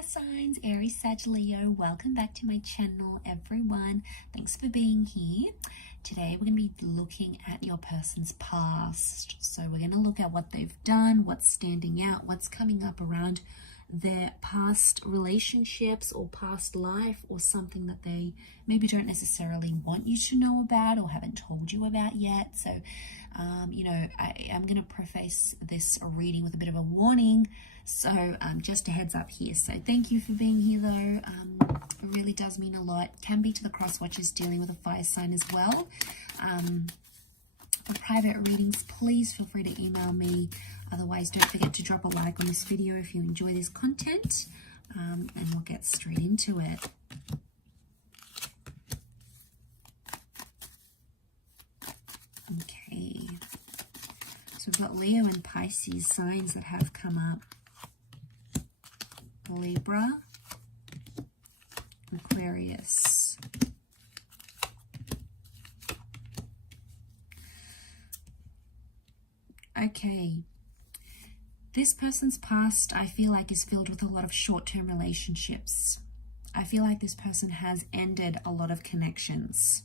fire signs, Aries, Sag, Leo. Welcome back to my channel, everyone. Thanks for being here. Today we're going to be looking at your person's past. So we're going to look at what they've done, what's standing out, what's coming up around their past relationships or past life, or something that they maybe don't necessarily want you to know about or haven't told you about yet. So I'm going to preface this reading with a bit of a warning, so just a heads up here. So thank you for being here though. It really does mean a lot. Can be to the cross watchers dealing with a fire sign as well. For private readings, please feel free to email me. Otherwise, don't forget to drop a like on this video if you enjoy this content, and we'll get straight into it. Okay, so we've got Leo and Pisces signs that have come up. Libra, Aquarius. Okay, this person's past, I feel like, is filled with a lot of short-term relationships. I feel like this person has ended a lot of connections.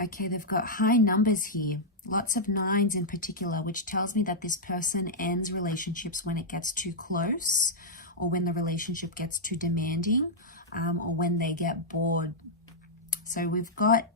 Okay, they've got high numbers here, lots of 9s in particular, which tells me that this person ends relationships when it gets too close, or when the relationship gets too demanding, or when they get bored. So we've got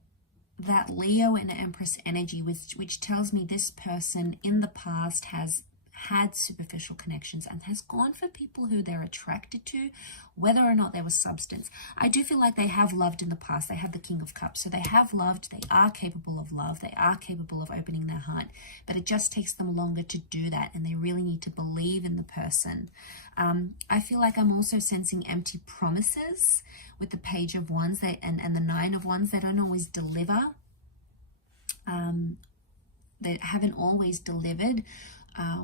that Leo and Empress energy, which tells me this person in the past has had superficial connections and has gone for people who they're attracted to, whether or not there was substance. I do feel like they have loved in the past. They have the King of Cups, so they have loved, they are capable of love, they are capable of opening their heart, but it just takes them longer to do that, and they really need to believe in the person. I feel like I'm also sensing empty promises with the Page of Wands and the 9 of Wands. They don't always deliver. They haven't always delivered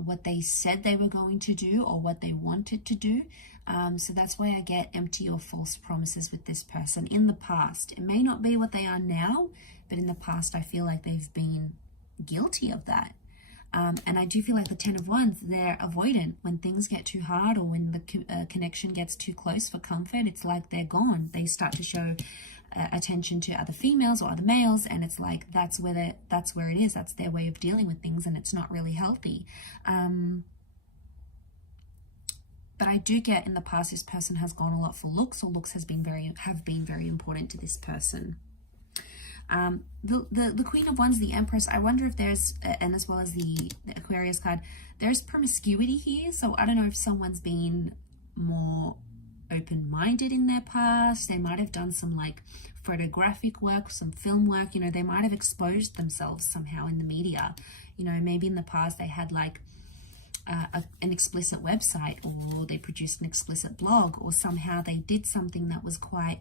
what they said they were going to do or what they wanted to do. So that's why I get empty or false promises with this person in the past. It may not be what they are now, but in the past I feel like they've been guilty of that. And I do feel like the 10 of Wands, they're avoidant. When things get too hard, or when the connection gets too close for comfort, it's like they're gone. They start to show attention to other females or other males, and it's like that's where it is. That's their way of dealing with things, and it's not really healthy. But I do get in the past this person has gone a lot for looks, or looks have been very important to this person. The Queen of Wands, the Empress, I wonder if there's, and as well as the Aquarius card, there's promiscuity here. So I don't know if someone's been more open-minded in their past. They might have done some like photographic work, some film work, they might have exposed themselves somehow in the media. Maybe in the past they had like an explicit website, or they produced an explicit blog, or somehow they did something that was quite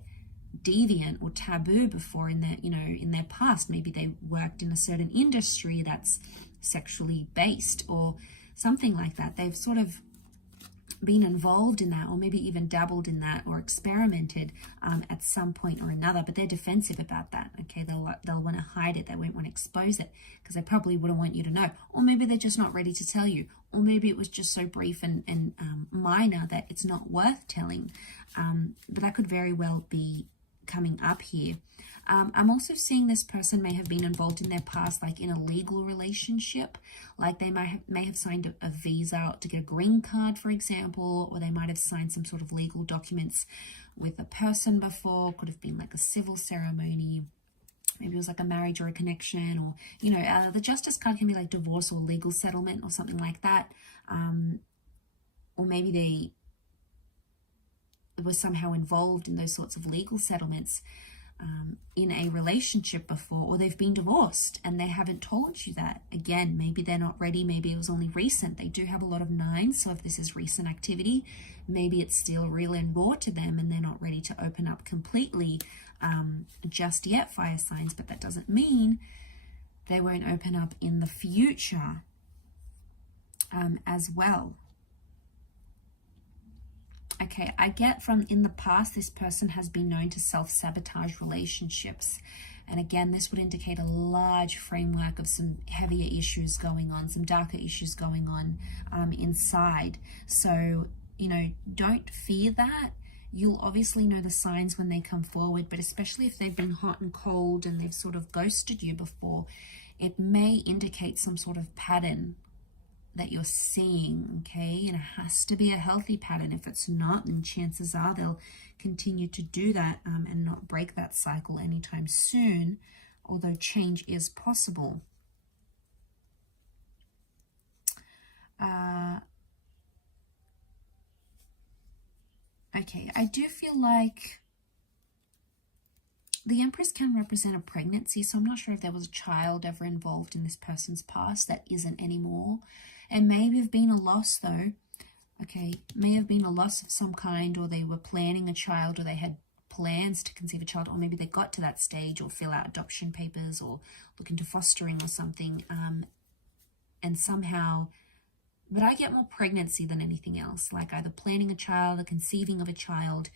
deviant or taboo before in their past. Maybe they worked in a certain industry that's sexually based or something like that. They've sort of been involved in that, or maybe even dabbled in that, or experimented at some point or another, but they're defensive about that. Okay, they'll want to hide it. They won't want to expose it because they probably wouldn't want you to know, or maybe they're just not ready to tell you, or maybe it was just so brief and minor that it's not worth telling. But that could very well be coming up here. I'm also seeing this person may have been involved in their past, like in a legal relationship, like they may have signed a visa to get a green card, for example, or they might have signed some sort of legal documents with a person before. Could have been like a civil ceremony. Maybe it was like a marriage or a connection, or the Justice card can be like divorce or legal settlement or something like that. Or maybe they were somehow involved in those sorts of legal settlements in a relationship before, or they've been divorced and they haven't told you that. Again, maybe they're not ready. Maybe it was only recent. They do have a lot of 9s, so if this is recent activity, maybe it's still real and raw to them and they're not ready to open up completely just yet, fire signs. But that doesn't mean they won't open up in the future as well. Okay, I get from in the past, this person has been known to self-sabotage relationships. And again, this would indicate a large framework of some heavier issues going on, some darker issues going on inside. So, you know, don't fear that. You'll obviously know the signs when they come forward, but especially if they've been hot and cold and they've sort of ghosted you before, it may indicate some sort of pattern that you're seeing, okay? And it has to be a healthy pattern. If it's not, then chances are they'll continue to do that and not break that cycle anytime soon, although change is possible. Okay, I do feel like the Empress can represent a pregnancy, so I'm not sure if there was a child ever involved in this person's past that isn't anymore. It may have been a loss though. Okay, may have been a loss of some kind, or they were planning a child, or they had plans to conceive a child, or maybe they got to that stage, or fill out adoption papers, or look into fostering or something, and somehow, but I get more pregnancy than anything else, like either planning a child or conceiving of a child,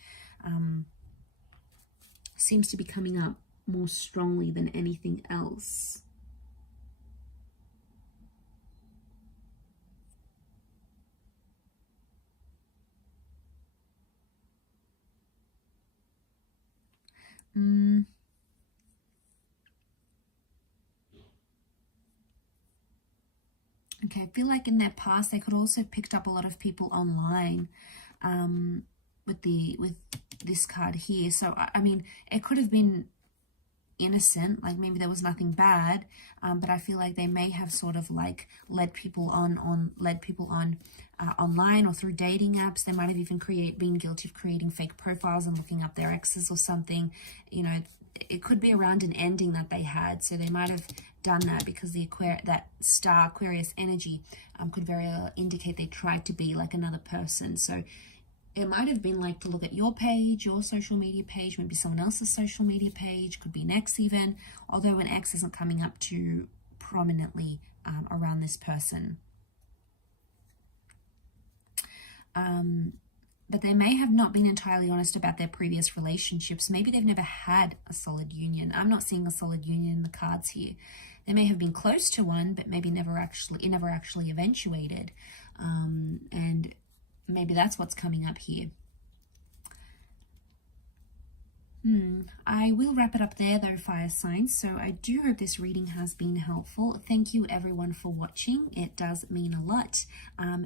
seems to be coming up more strongly than anything else. Okay, I feel like in their past they could also have picked up a lot of people online with this card here. So I mean, it could have been innocent, like maybe there was nothing bad, but I feel like they may have sort of like led people on online or through dating apps. They might have even been guilty of creating fake profiles and looking up their exes or something. You know, it could be around an ending that they had, so they might have done that because that star Aquarius energy could very well indicate they tried to be like another person. So it might have been like to look at your page, your social media page, maybe someone else's social media page, could be an ex even, although an ex isn't coming up too prominently around this person. But they may have not been entirely honest about their previous relationships. Maybe they've never had a solid union. I'm not seeing a solid union in the cards here. They may have been close to one, but maybe it never actually eventuated. And maybe that's what's coming up here. I will wrap it up there though, fire signs. So I do hope this reading has been helpful. Thank you everyone for watching. It does mean a lot.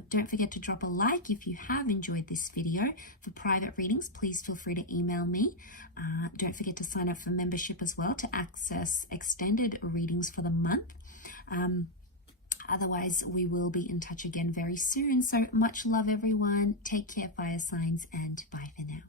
Don't forget to drop a like if you have enjoyed this video. For private readings, please feel free to email me. Don't forget to sign up for membership as well to access extended readings for the month. Otherwise, we will be in touch again very soon. So much love everyone. Take care, fire signs, and bye for now.